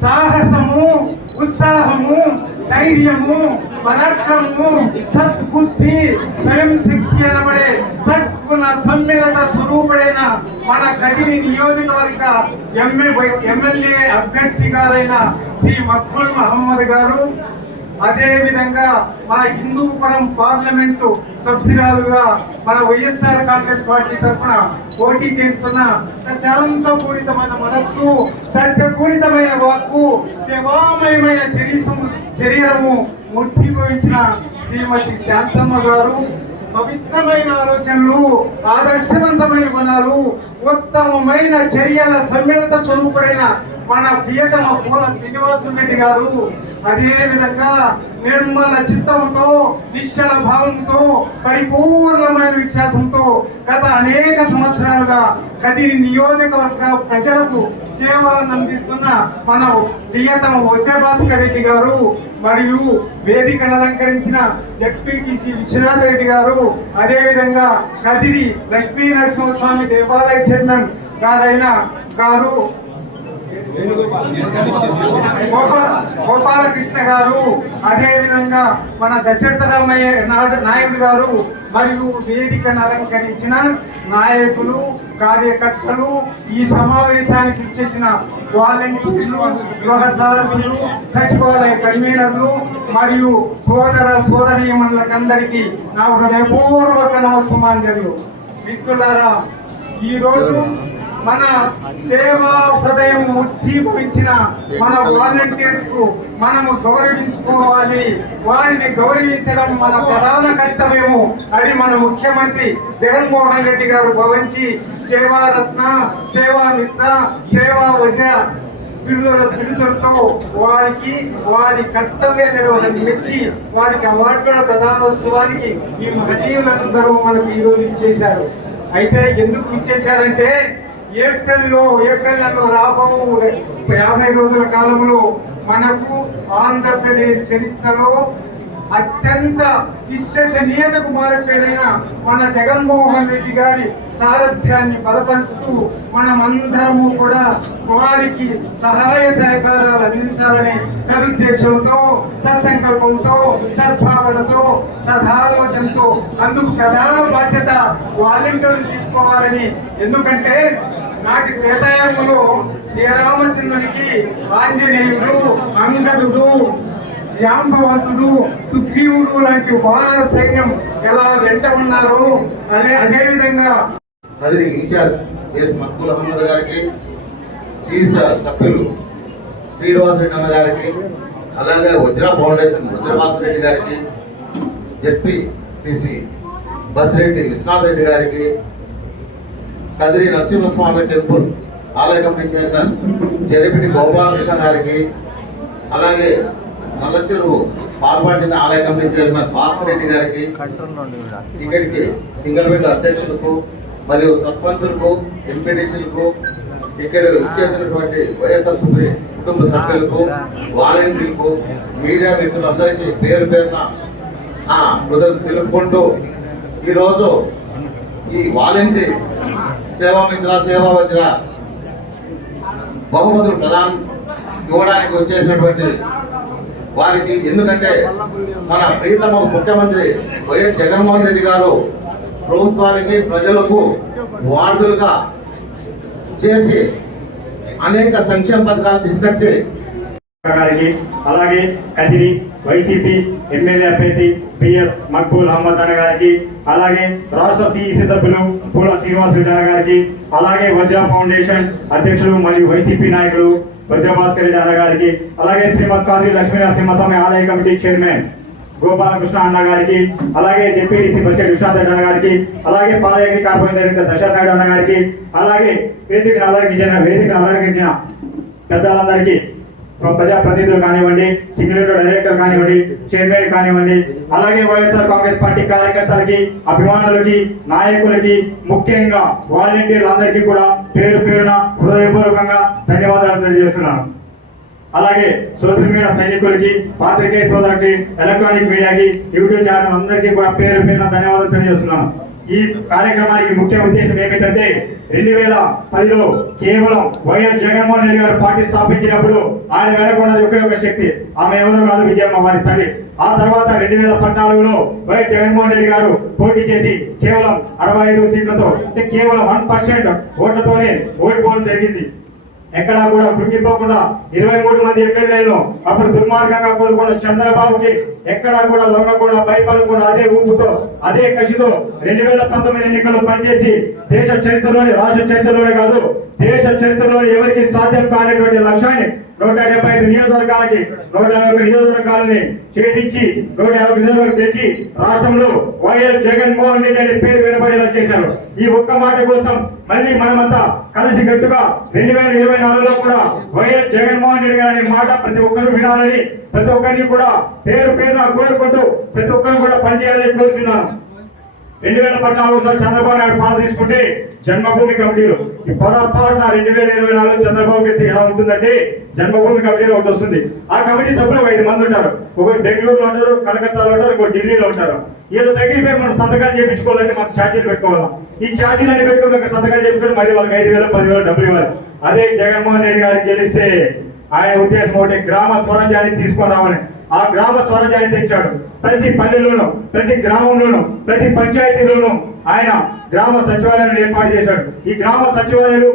సాహసము ఉత్సాహము ధైర్యము పరాక్రమము సద్బుద్ధి స్వయం శక్తి అనబడే సద్గుణ సమ్మిళత స్వరూపుడైన మన కదిరి నియోజకవర్గ ఎమ్మె ఎమ్మెల్యే అభ్యర్థి గారైన శ్రీ మక్బుల్ మహమ్మద్ గారు అదే విధంగా మన హిందూపురం పార్లమెంటు సభ్యురాలుగా మన వైఎస్ఆర్ కాంగ్రెస్ పార్టీ తరఫున పోటీ చేస్తున్న శాంతపూరితమైన మనస్సు సత్యపూరితమైన వాక్కు సేవామయమైన శరీరము శరీరము మూర్తిభవించిన శ్రీమతి శాంతమ్మ గారు. పవిత్రమైన ఆలోచనలు ఆదర్శవంతమైన గుణాలు ఉత్తమమైన చర్యల సమ్మిళత స్వరూపుడైన మన ప్రియతమ పూల శ్రీనివాసు రెడ్డి గారు అదే విధంగా నిర్మల చిత్తంతో నిశ్చల భావంతో పరిపూర్ణమైన విశ్వాసంతో గత అనేక సంవత్సరాలుగా కదిరి నియోజకవర్గ ప్రజలకు సేవలను అందిస్తున్న మన ప్రియతమ వజ్రభాస్కర్ రెడ్డి గారు మరియు వేదికను అలంకరించిన జడ్పీటీసీ విశ్వనాథ్ రెడ్డి గారు అదేవిధంగా కదిరి లక్ష్మీ నరసింహస్వామి దేవాలయ చైర్మన్ గారైన గారు గోపాలకృష్ణ గారు అదే విధంగా మన దశరథరామయ్య నాయుడు- గారు మరియు వేదికను అలంకరించిన నాయకులు కార్యకర్తలు ఈ సమావేశానికి ఇచ్చేసిన వాలంటీర్లు గృహ సారథులు సచివాలయ కన్వీనర్లు మరియు సోదర సోదరీమణులకందరికీ నా హృదయపూర్వక నమస్సమాంజలు మిత్రులారా ఈ రోజు మన సేవా హృదయం ఉద్దీపించిన మన వాలంటీర్స్కు మనము గౌరవించుకోవాలి. వారిని గౌరవించడం మన ప్రధాన కర్తవ్యము అని మన ముఖ్యమంత్రి జగన్మోహన్ రెడ్డి గారు భవించి సేవారత్న సేవామిత్ర సేవా వజ్ర బిరుదుల బిరుదులతో వారికి వారి కర్తవ్య నిర్వహణ మెచ్చి వారికి అవార్డుల ప్రధానోత్సవానికి ఈ మహనీయులందరూ మనకు ఈరోజు ఇచ్చేశారు. అయితే ఎందుకు ఇచ్చేశారంటే ఏప్రిల్లో ఏప్రిల్ నెలలో రాబో యాభై రోజుల కాలంలో మనకు ఆంధ్రప్రదేశ్ చరిత్రలో అత్యంత విశ్వసనీయతకు మారిపోయిన మన జగన్మోహన్ రెడ్డి గారి సారథ్యాన్ని బలపరుస్తూ మనమందరము కూడా వారికి సహాయ సహకారాలు అందించాలనే సదుద్దేశంతో సత్సంకల్పంతో సద్భావనతో సదాలోచనతో అందుకు ప్రధాన బాధ్యత వాలంటీర్లు తీసుకోవాలని. ఎందుకంటే నాటి కేటాయంలో శ్రీరామచంద్రునికి ఆంజనేయుడు అంగదుడు జాంబవంతుడు సుగ్రీవుడు లాంటి వానర సైన్యం ఎలా వెంట ఉన్నారో అదే అదేవిధంగా కదిరి ఇన్ఛార్జ్ ఎస్ మక్బుల్ అహ్మద్ గారికి సీస సభ్యులు శ్రీనివాస్ రెడ్డి అన్న గారికి అలాగే వజ్ర ఫౌండేషన్ వజ్రభాస్కర్ రెడ్డి గారికి జెడ్పీ టీసీ బసిరెడ్డి విశ్వనాథ్ రెడ్డి గారికి కదిరి నరసింహస్వామి టెంపుల్ ఆలయ కమిటీ చైర్మన్ జరిపిటి గోపాలకృష్ణ గారికి అలాగే నల్లచెరువు పాల్పడిన ఆలయ కమిటీ చైర్మన్ భాస్కర్ రెడ్డి గారికి ఇక్కడికి సింగిల్ విండో అధ్యక్షులకు మరియు సర్పంచులకు ఎంపీటీసీలకు ఇక్కడ ఇచ్చేసినటువంటి వైఎస్ఆర్ సుప్రీ కుటుంబ సభ్యులకు వాలంటీర్లకు మీడియా మిత్రులందరికీ పేరు పేరున ఆ కృతజ్ఞతలు తెలుపుకుంటూ ఈరోజు ఈ వాలంటీర్ సేవా మిత్ర సేవా వజ్ర బహుమతులు ప్రధానం ఇవ్వడానికి వచ్చేసినటువంటి వారికి ఎందుకంటే మన ప్రీతమ ముఖ్యమంత్రి వైఎస్ జగన్మోహన్ రెడ్డి గారు ప్రభుత్వానికి ప్రజలకు వార్డులుగా చేసి అనేక సంక్షేమ పథకాలు తీసుకొచ్చి గారికి అలాగే కదిరి వైసీపీ ఎమ్మెల్యే అభ్యర్థి పిఎస్ మక్బూల్ అహ్మద్ అన్న గారికి అలాగే రాష్ట్ర సిఇసి సభ్యులు పూల శ్రీనివాస్ రెడ్డి అన్న గారికి అలాగే వజ్ర ఫౌండేషన్ అధ్యక్షులు మరియు వైసీపీ నాయకులు వజ్రభాస్కర్ రెడ్డి అన్న గారికి అలాగే శ్రీమద్ కాశీ లక్ష్మీ నరసింహస్వామి ఆలయ కమిటీ చైర్మన్ గోపాలకృష్ణ అన్న గారికి అలాగే జెపిడిసి బస్టర్ విశ్వనాథ్ అన్న గారికి అలాగే పాలయగిరి కార్పొరేషన్ డైరెక్టర్ దశరథ్ నాయుడు అన్న గారికి అలాగే వేదికను అలంకరించిన వేదికను అలంకరించిన పెద్దలందరికీ ప్రజాప్రతినిధులు కానివ్వండి సింగిల్ డైరెక్టర్ కానివ్వండి చైర్మన్ కానివ్వండి అలాగే వైఎస్ఆర్ కాంగ్రెస్ పార్టీ కార్యకర్తలకి అభిమానులకి నాయకులకి ముఖ్యంగా వాలంటీర్లందరికీ కూడా పేరు పేరున హృదయపూర్వకంగా ధన్యవాదాలు తెలియజేస్తున్నాను. అలాగే సోషల్ మీడియా సైనికులకి పాత్రికేయ సోదరులకి ఎలక్ట్రానిక్ మీడియాకి యూట్యూబ్ ఛానల్ అందరికీ కూడా పేరు పేరున ధన్యవాదాలు తెలియజేస్తున్నాను. ఈ కార్యక్రమానికి ముఖ్య ఉద్దేశం ఏమిటంటే రెండు వేల పదిలో కేవలం వైఎస్ జగన్మోహన్ రెడ్డి గారు పార్టీ స్థాపించినప్పుడు ఆయన వెనకున్నది ఒకే ఒక శక్తి. ఆమె ఎవరో కాదు విజయమ్మ వారి తల్లి. ఆ తర్వాత రెండు వేల పద్నాలుగులో వైఎస్ జగన్మోహన్ రెడ్డి గారు పోటీ చేసి కేవలం అరవై ఐదు సీట్లతో అంటే కేవలం వన్ పర్సెంట్ ఓట్లతోనే ఓడిపోవడం జరిగింది. ఎక్కడా కూడా కృంగిపోకుండా ఇరవై మూడు మంది ఎమ్మెల్యేలు అప్పుడు దుర్మార్గంగా కోరుకున్న చంద్రబాబుకి ఎక్కడా కూడా లొంగకుండా భయపడకుండా అదే ఊపుతో అదే కసితో రెండు వేల పంతొమ్మిది ఎన్నికల్లో పనిచేసి దేశ చరిత్రలోని రాష్ట్ర చరిత్రలోనే కాదు దేశ చరిత్రలో ఎవరికి సాధ్యం కానిటువంటి లక్ష్యాన్ని నూట డెబ్బై ఐదు నియోజకవర్గాలకి నూట యాభై ఒక నియోజకవర్గాలని ఛేదించి నూట యాభై నియోజకవర్గం తెచ్చి రాష్ట్రంలో వైఎస్ జగన్మోహన్ రెడ్డి అనే పేరు వినపడేలా చేశారు. ఈ ఒక్క మాట కోసం మళ్ళీ మనమంతా కలిసి గట్టుగా రెండు వేల ఇరవై నాలుగులో కూడా వైఎస్ జగన్మోహన్ రెడ్డి గారి మాట ప్రతి ఒక్కరూ వినాలని ప్రతి ఒక్కరిని కూడా పేరు పేరున కోరుకుంటూ ప్రతి ఒక్కరు కూడా పనిచేయాలని కోరుచున్నాను. రెండు వేల పద్నాలుగు సార్ చంద్రబాబు నాయుడు పాలన తీసుకుంటే జన్మభూమి కమిటీలు. ఈ పొరపాటున రెండు వేల ఇరవై నాలుగు చంద్రబాబు కేసు ఎలా ఉంటుందంటే జన్మభూమి కమిటీలో ఒకటి వస్తుంది. ఆ కమిటీ సభ్యులు ఒక ఐదు మంది ఉంటారు. ఒకరు బెంగళూరులో ఉంటారు కలకత్తాలో ఉంటారు ఇంకో ఢిల్లీలో ఉంటారు. ఏదో దగ్గరికి పోయి మనం సంతకాలు చేయించుకోవాలంటే మనం ఛార్జీలు పెట్టుకోవాలి? ఈ ఛార్జీలు అన్ని పెట్టుకుని ఒక సంతకాలు చేయించుకొని మళ్ళీ వాళ్ళకి ఐదు వేలు పదివేలు డబ్బులు ఇవ్వాలి. అదే జగన్మోహన్ రెడ్డి గారికి గెలిస్తే ఆయన ఉద్దేశం ఒకటి గ్రామ స్వరాజ్యాన్ని తీసుకొని రావాలని ఆ గ్రామ స్వరాజ్యాన్ని తెచ్చాడు. ప్రతి పల్లెలోను ప్రతి గ్రామంలోనూ ప్రతి పంచాయతీలోనూ ఆయన గ్రామ సచివాలయాన్ని ఏర్పాటు చేశాడు. ఈ గ్రామ సచివాలయాలు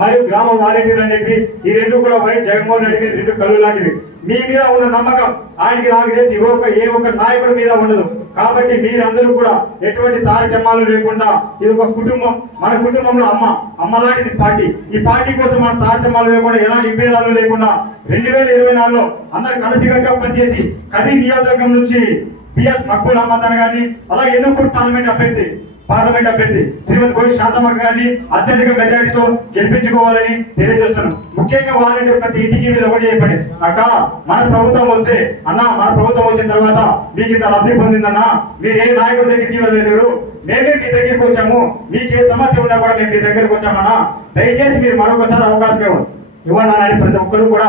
మరియు గ్రామ వాలంటీర్లు అని చెప్పి ఈ రెండు కూడా వైఎస్ జగన్మోహన్ రెడ్డికి రెండు కళ్ళు లాంటివి. మీ మీద ఉన్న నమ్మకం ఆయనకి నాకు తెలిసి ఏ ఒక్క ఏ ఒక్క నాయకుడి మీద ఉండదు. కాబట్టి మీరందరూ కూడా ఎటువంటి తారతమ్యాలు లేకుండా ఇది ఒక కుటుంబం మన కుటుంబంలో అమ్మ అమ్మ లాంటిది పార్టీ. ఈ పార్టీ కోసం మన తారతమ్యాలు లేకుండా ఎలాంటి విభేదాలు లేకుండా రెండు వేల ఇరవై నాలుగులో అందరు కలిసికట్టుగా పనిచేసి కదీ నియోజకవర్గం నుంచి పిఎస్ మక్బూల్ అహ్మద్ కానీ అలాగే ఎందుకు పార్లమెంట్ అభ్యర్థి పార్లమెంట్ అభ్యర్థి శ్రీమతి గోవి శాంతమ్మ గారిని అత్యధిక మెజారిటీతో గెలిపించుకోవాలని తెలియజేస్తున్నాం. ముఖ్యంగా వాలంటీర్ ప్రతి ఇంటికి మీద ఒకటి చెప్పండి. అక్క మన ప్రభుత్వం వస్తే అన్న మన ప్రభుత్వం వచ్చిన తర్వాత మీకు ఇంత లబ్ధి పొందిందన్నా మీరు ఏ నాయకుడి దగ్గరికి వెళ్ళలేరు? మేమే మీ దగ్గరికి వచ్చాము. మీకు ఏ సమస్య ఉన్నా కూడా మేము మీ దగ్గరికి వచ్చామన్నా. దయచేసి మీరు మరొకసారి అవకాశం ఇవ్వండి. ఇవ్వండి అని ప్రతి ఒక్కరు కూడా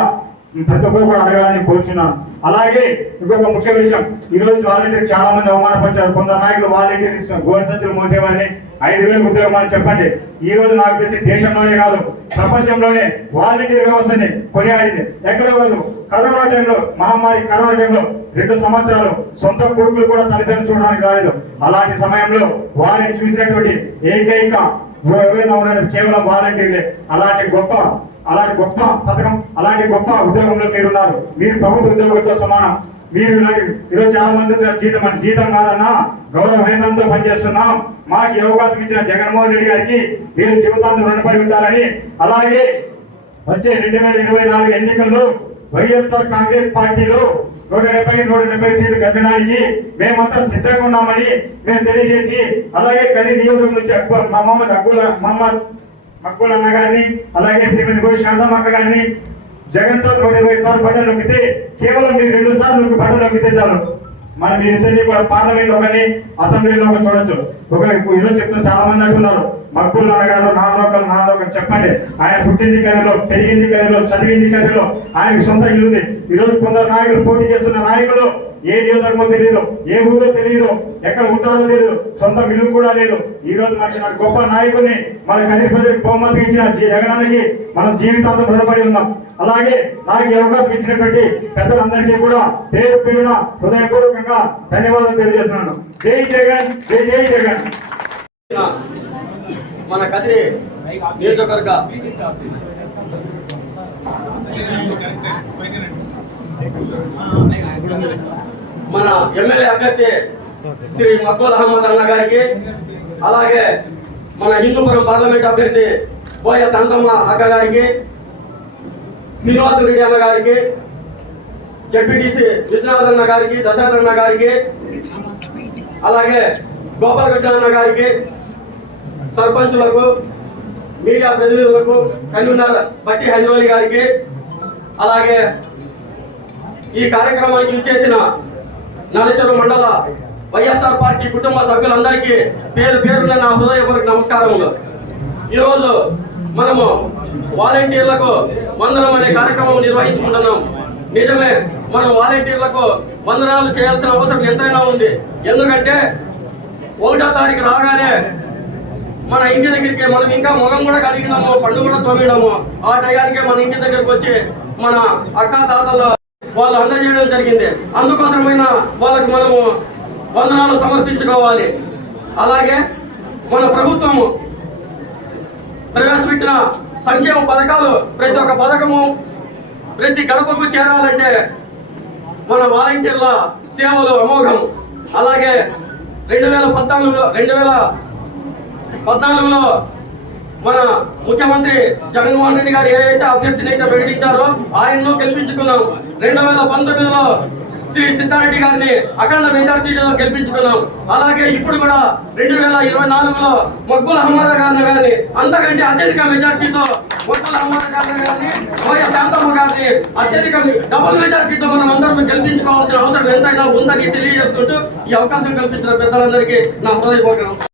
ప్రతి ఒక్కరు కూడా అడగాలని కోరుచున్నాను అలాగే ఇంకొక ముఖ్య విషయం ఈ రోజు వాలంటీర్ చాలా మంది అవమానపరిచారు. కొందరు నాయకులు వాలంటీర్ ఇస్తున్నారు గోడ సంచులు మోసేవారిని ఐదు వేలు ఉద్యోగం అని చెప్పండి. ఈ రోజు నాకు తెలిసి దేశంలోనే కాదు ప్రపంచంలోనే వాలంటీర్ వ్యవస్థని కొనియాడింది. ఎక్కడ వాళ్ళు కరోనా టైంలో మహమ్మారి కరోనా టైంలో రెండు సంవత్సరాలు సొంత కొడుకులు కూడా తల్లిదండ్రులు చూడడానికి రాలేదు. అలాంటి సమయంలో వారిని చూసినటువంటి ఏకైక కేవలం వాలంటీర్లే. అలాంటి గొప్ప అలాంటి గొప్ప పథకం అలాంటి గొప్ప ఉద్యోగంలో మీరున్నారు. మీరు ప్రభుత్వ ఉద్యోగులతో సమానం. మీరు ఇలాంటి ఈరోజు చాలా మంది జీతం జీతం కాదన్నా గౌరవ వేతనంతో పనిచేస్తున్నాం. మాకు ఈ అవకాశం ఇచ్చిన జగన్మోహన్ రెడ్డి గారికి మీరు జీవితాంతం రుణపడి ఉంటారని అలాగే వచ్చే రెండు వేల ఇరవై నాలుగు ఎన్నికల్లో వైఎస్ఆర్ కాంగ్రెస్ పార్టీలో నూట డెబ్బై నూట డెబ్బై సీట్లు గెలచడానికి మేమంతా సిద్ధంగా ఉన్నామని మేము తెలియజేసి అలాగే కలి నియోజకం నుంచి అక్బర్ మహమ్మద్ అబ్బుల్ మహమ్మద్ మక్బూల్ అన్న గారిని అలాగే శ్రీమతి గోడి శాంతమ్మ గారిని జగన్ సార్ నూట ఇరవై సార్లు బట్టలు నొక్కితే కేవలం మీరు రెండు సార్లు నొక్కి నొక్కితే చాలు. మన మీరిద్దరిని కూడా పార్లమెంట్లో కానీ అసెంబ్లీలో ఒక చూడొచ్చు. ఒక ఈరోజు చెప్తున్న చాలా మంది అంటున్నారు మక్బూల్ అన్నగారు నా లోకం నా లోకం చెప్పండి. ఆయన పుట్టింది కదిలో పెరిగింది కదిలో చదివింది కదిలో ఆయనకి సొంత ఇల్లుంది. ఈరోజు ఈ రోజు కొందరు నాయకులు పోటీ చేస్తున్న నాయకులు ఏ నియోజకవర్గమో తెలియదు ఏ ఊరో తెలియదు ఎక్కడ ఉంటారో తెలియదు సొంత ఇల్లు కూడా లేదు. ఈ రోజు మనకి నాకు గొప్ప నాయకుడిని మన కదిరి ప్రజలకు బహుమతి ఇచ్చిన జగనానికి మనం జీవితాంతం రుణపడి ఉన్నాం. అలాగే నాకు ఈ అవకాశం ఇచ్చినటువంటి పెద్దలందరికీ కూడా పేరు పేరున హృదయపూర్వకంగా ధన్యవాదాలు తెలియజేస్తున్నాను. జై జగన్ జై జై జగన్. మన కదిరి నియోజకవర్గ మన ఎమ్మెల్యే అభ్యర్థి శ్రీ మక్బూల్ అహ్మద్ అన్న గారికి అలాగే మన హిందూపురం పార్లమెంట్ అభ్యర్థి బోయ శాంతమ్మ అక్క గారికి శ్రీనివాస రెడ్డి అన్న గారికి జడ్పీటీసీ విశ్వనాథ్ అన్న గారికి దశరథ్ అన్న గారికి అలాగే గోపాలకృష్ణ అన్న గారికి సర్పంచులకు మీడియా ప్రతినిధులకు కన్వీనర్ బట్టి హైదరాబాద్ గారికి అలాగే ఈ కార్యక్రమానికి ఇచ్చేసిన నలచెరు మండల వైఎస్ఆర్ పార్టీ కుటుంబ సభ్యులందరికీ పేరు పేరున నా హృదయపూర్వక నమస్కారములు. ఈరోజు మనము వాలంటీర్లకు వందనం అనే కార్యక్రమం నిర్వహించుకుంటున్నాం. నిజమే మనం వాలంటీర్లకు వందనాలు చేయాల్సిన అవసరం ఎంతైనా ఉంది. ఎందుకంటే ఒకటో తారీఖు రాగానే మన ఇంటి దగ్గరికి మనం ఇంకా ముఖం కూడా కడిగినాము పండు కూడా తోమినాము. ఆ టయానికి మన ఇంటి దగ్గరికి వచ్చి మన అక్క తాతలు వాళ్ళు అందజేయడం జరిగింది. అందుకోసమైన వాళ్ళకు మనము వందనాలు సమర్పించుకోవాలి. అలాగే మన ప్రభుత్వము ప్రవేశపెట్టిన సంక్షేమ పథకాలు ప్రతి ఒక్క పథకము ప్రతి గడపకు చేరాలంటే మన వాలంటీర్ల సేవలు అమోఘం. అలాగే రెండు వేల పద్నాలుగులో రెండు వేల పద్నాలుగులో మన ముఖ్యమంత్రి జగన్మోహన్ రెడ్డి గారు ఏ అయితే అభ్యర్థిని అయితే ప్రకటించారో ఆయన్ను గెలిపించుకున్నాం. రెండు వేల పంతొమ్మిదిలో శ్రీ సిద్ధారెడ్డి గారిని అఖండ మెజార్టీలో గెలిపించుకున్నాం. అలాగే ఇప్పుడు కూడా రెండు వేల ఇరవై నాలుగులో మక్బుల్ అహ్మద్ గారిని గారిని అంతకంటే అత్యధిక మెజార్టీతో మక్బుల్ అహ్మద్ గారిని గారిని వైఎస్ శాంతమ్మ గారిని అత్యధిక డబుల్ మెజార్టీతో మనం అందరం గెలిపించుకోవాల్సిన అవసరం ఎంతైనా ఉందని తెలియజేసుకుంటూ ఈ అవకాశం కల్పించిన పెద్దలందరికీ నా హృదయపూర్వక నమస్కారం.